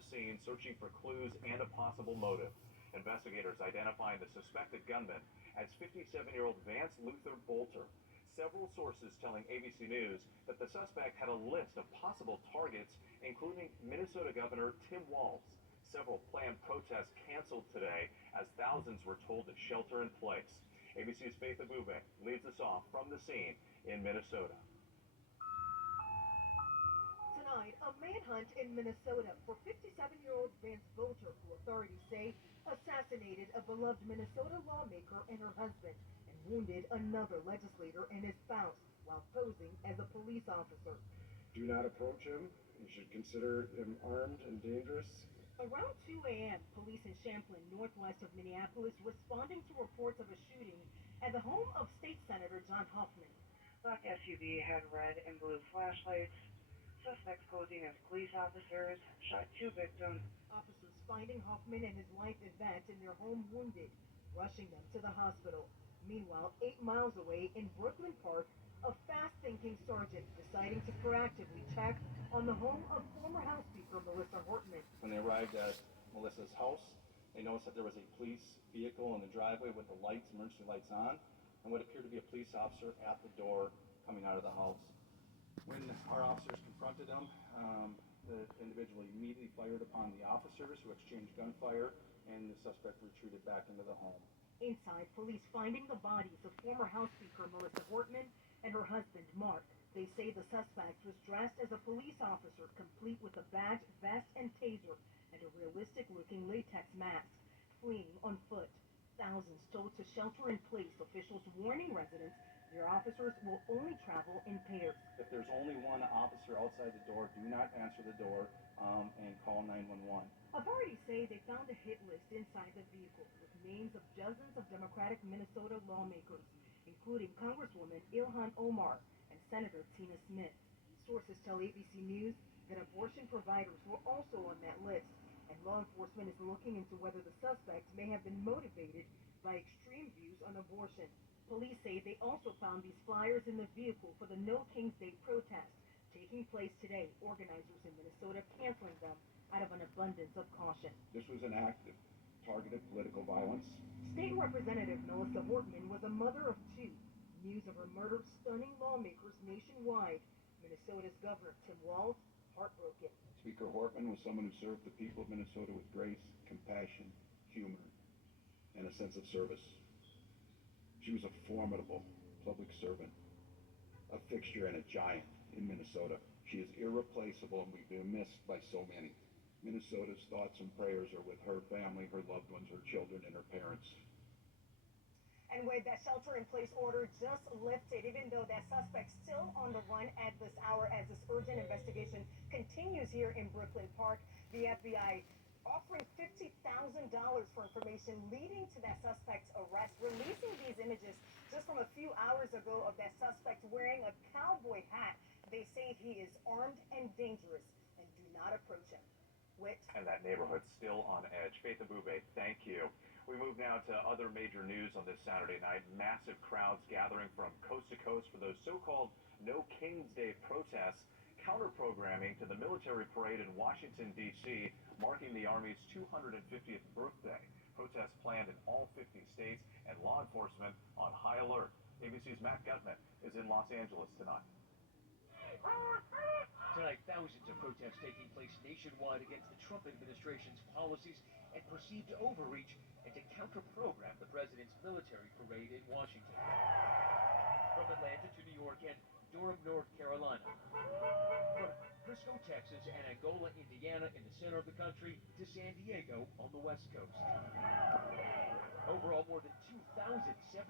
the scene, searching for clues and a possible motive. Investigators identifying the suspected gunman as 57-year-old Vance Luther Bolter. Several sources telling ABC News that the suspect had a list of possible targets, including Minnesota Governor Tim Walz. Several planned protests canceled today as thousands were told to shelter in place. ABC's Faith Abube leads us off from the scene in Minnesota. Tonight, a manhunt in Minnesota for 57-year-old Vance Bolter, who authorities say assassinated a beloved Minnesota lawmaker and her husband and wounded another legislator and his spouse while posing as a police officer. Do not approach him. You should consider him armed and dangerous. Around 2 a.m., police in Champlain, northwest of Minneapolis, responding to reports of a shooting at the home of State Senator John Hoffman. Black SUV had red and blue flashlights. Suspects posing as police officers shot 2 victims. Officers finding Hoffman and his wife Yvette in their home wounded, rushing them to the hospital. Meanwhile, 8 miles away in Brooklyn Park, a fast-thinking sergeant deciding to proactively check on the home of former House Speaker Melissa Hortman. When they arrived at Melissa's house, they noticed that there was a police vehicle in the driveway with the lights, emergency lights on, and what appeared to be a police officer at the door coming out of the house. When our officers confronted them, the individual immediately fired upon the officers, who exchanged gunfire, and the suspect retreated back into the home. Inside, police finding the bodies of former House Speaker Melissa Hortman and her husband, Mark. They say the suspect was dressed as a police officer, complete with a badge, vest, and taser, and a realistic-looking latex mask, fleeing on foot. Thousands told to shelter in place, officials warning residents their officers will only travel in pairs. If there's only one officer outside the door, do not answer the door and call 911. Authorities say they found a hit list inside the vehicle with names of dozens of Democratic Minnesota lawmakers, including Congresswoman Ilhan Omar and Senator Tina Smith. Sources tell ABC News that abortion providers were also on that list, and law enforcement is looking into whether the suspect may have been motivated by extreme views on abortion. Police say they also found these flyers in the vehicle for the No Kings Day protest taking place today. Organizers in Minnesota canceling them out of an abundance of caution. This was an act of targeted political violence. State Representative Melissa Hortman was a mother of 2. News of her murder stunning lawmakers nationwide. Minnesota's Governor Tim Walz heartbroken. Speaker Hortman was someone who served the people of Minnesota with grace, compassion, humor, and a sense of service. She was a formidable public servant, a fixture and a giant in Minnesota. She is irreplaceable and we've been missed by so many. Minnesota's thoughts and prayers are with her family, her loved ones, her children, and her parents. And with that shelter-in-place order just lifted, even though that suspect's still on the run at this hour as this urgent investigation continues here in Brooklyn Park, the FBI offering $50,000 for information leading to that suspect's arrest, releasing these images just from a few hours ago of that suspect wearing a cowboy hat. They say he is armed and dangerous and do not approach him. And that neighborhood still on edge. Faith Abube, thank you. We move now to other major news on this Saturday night. Massive crowds gathering from coast to coast for those so-called No Kings Day protests, counter-programming to the military parade in Washington, D.C., marking the Army's 250th birthday. Protests planned in all 50 states and law enforcement on high alert. ABC's Matt Gutman is in Los Angeles tonight. Tonight, thousands of protests taking place nationwide against the Trump administration's policies and perceived overreach and to counter-program the president's military parade in Washington. From Atlanta to New York and Durham, North Carolina. From Frisco, Texas and Angola, Indiana in the center of the country to San Diego on the West Coast. Overall, more than 2,000 separate